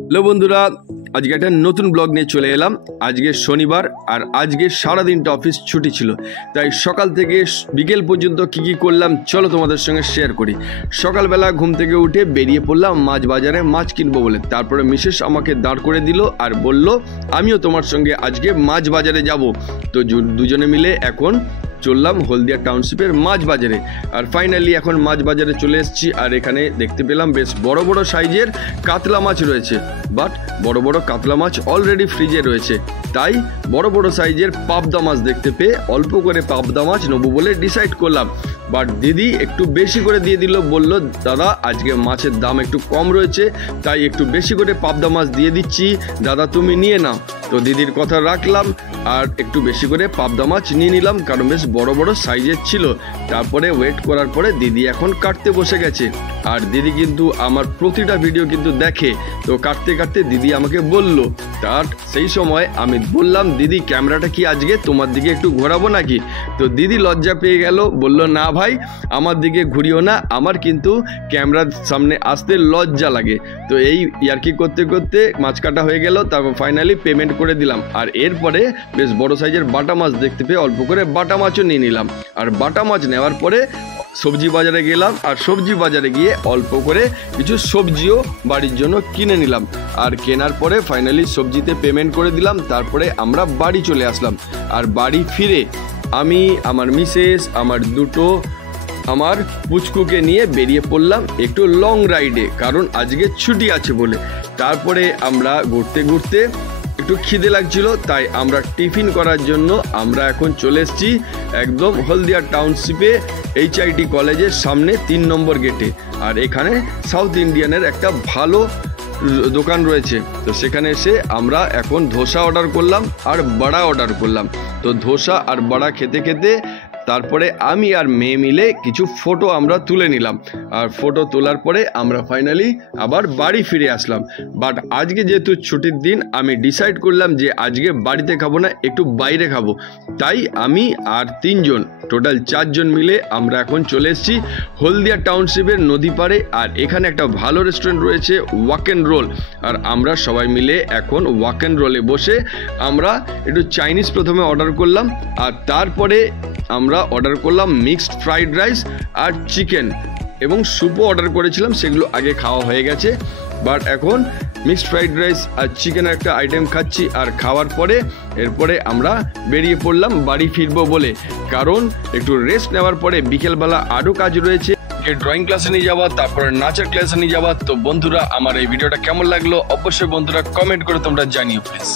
Hello বন্ধুরা, আজকে একটা নতুন ব্লগ নিয়ে চলে এলাম। আজকে শনিবার আর আজকে সারাদিনটা অফিস ছুটি ছিল, তাই সকাল থেকে বিকেল পর্যন্ত কি করলাম চলো তোমাদের সঙ্গে শেয়ার করি। সকালবেলা ঘুম থেকে উঠে বেরিয়ে পড়লাম মাছ বাজারে মাছ কিনবো বলে। তারপরে মিসেস আমাকে দাঁড় করে দিল আর বলল আমিও তোমার সঙ্গে আজকে মাছ বাজারে যাব। তো দুজনে মিলে এখন চললাম হলদিয়া টাউনশিপের মাছ বাজারে। আর ফাইনালি এখন মাছ বাজারে চলে এসেছি। আর এখানে দেখতে পেলাম বেশ বড় বড় সাইজের কাতলা মাছ রয়েছে, বাট বড় বড় কাতলা মাছ অলরেডি ফ্রিজে রয়েছে, তাই বড় বড় সাইজের পাবদা মাছ দেখতে পেয়ে অল্প করে পাবদা মাছ নেবো বলে ডিসাইড করলাম। বাট দিদি একটু বেশি করে দিয়ে দিল, বলল দাদা আজকে মাছের দাম একটু কম রয়েছে, তাই একটু বেশি করে পাবদা মাছ দিয়ে দিচ্ছি, দাদা তুমি নিয়ে নাও। তো দিদির কথা রাখলাম আর একটু বেশি করে পাবদা মাছ নিয়ে নিলাম, কারণ বেশ বড় বড় সাইজের ছিল। তারপরে ওয়েট করার পরে দিদি এখন কাটতে বসে গেছে। আর দিদি কিন্তু আমার প্রতিটা ভিডিও কিন্তু দেখে, তো কাটতে কাটতে দিদি আমাকে বলল। তার সেই সময় আমি বললাম দিদি ক্যামেরাটা কি আজকে তোমার দিকে একটু ঘোরাবো নাকি? তো দিদি লজ্জা পেয়ে গেল, বলল না ভাই আমার দিকে ঘুরিও না, আমার কিন্তু ক্যামেরার সামনে আসতে লজ্জা লাগে। তো এই ইয়ার্কি করতে করতে মাছ কাটা হয়ে গেল, তারপর ফাইনালি পেমেন্ট করে দিলাম। আর এরপরে বেশ বড় সাইজের বাটা মাছ দেখতে পেয়ে অল্প করে বাটা মাছও নিয়ে নিলাম। আর বাটা মাছ নেওয়ার পরে সবজি বাজারে গেলাম, আর সবজি বাজারে গিয়ে অল্প করে কিছু সবজিও বাড়ির জন্য কিনে নিলাম। আর কেনার পরে ফাইনালি সবজিতে পেমেন্ট করে দিলাম। তারপরে আমরা বাড়ি চলে আসলাম। আর বাড়ি ফিরে আমি, আমার মিসেস, আমার পুচকুকে নিয়ে বেরিয়ে পড়লাম একটু লং রাইডে, কারণ আজকে ছুটি আছে বলে। তারপরে আমরা ঘুরতে ঘুরতে একটু খিদে লাগছিল, তাই আমরা টিফিন করার জন্য আমরা এখন চলে এসেছি একদম হলদিয়া টাউনশিপে HIT কলেজের সামনে 3 নম্বর গেটে। আর এখানে সাউথ ইন্ডিয়ানের একটা ভালো দোকান রয়েছে, তো সেখানে এসে আমরা এখন ধোসা অর্ডার করলাম আর বড়া অর্ডার করলাম। তো ধোসা আর বড়া খেতে খেতে তারপরে আমি আর মেয়ে মিলে কিছু ফটো আমরা তুলে নিলাম। আর ফটো তোলার পরে আমরা ফাইনালি আবার বাড়ি ফিরে আসলাম। বাট আজকে যেহেতু ছুটির দিন, আমি ডিসাইড করলাম যে আজকে বাড়িতে খাবো না, একটু বাইরে খাবো। তাই আমি আর 3 জন, টোটাল 4 জন মিলে আমরা এখন চলে এসেছি হলদিয়া টাউনশিপের নদী পাড়ে। আর এখানে একটা ভালো রেস্টুরেন্ট রয়েছে ওয়াক অ্যান্ড রোল। আর আমরা সবাই মিলে এখন ওয়াক অ্যান্ড রোলে বসে আমরা একটু চাইনিজ প্রথমে অর্ডার করলাম, আর তারপরে আমরা অর্ডার করলাম মিক্সড ফ্রাইড রাইস আর চিকেন, এবং স্যুপও অর্ডার করেছিলাম, সেগুলো আগে খাওয়া হয়ে গেছে। বাট এখন মিক্সড ফ্রাইড রাইস আর চিকেনের একটা আইটেম খাচ্ছি। আর খাওয়ার পরে এরপরে আমরা বেরিয়ে পড়লাম বাড়ি ফিরবো বলে, কারণ একটু রেস্ট নেওয়ার পরে বিকেলবেলা আরও কাজ রয়েছে, ড্রয়িং ক্লাসে নিয়ে যাওয়া, তারপরে নাচের ক্লাসে নিয়ে যাওয়া। তো বন্ধুরা আমার এই ভিডিওটা কেমন লাগলো অবশ্যই বন্ধুরা কমেন্ট করে তোমরা জানিও প্লিজ।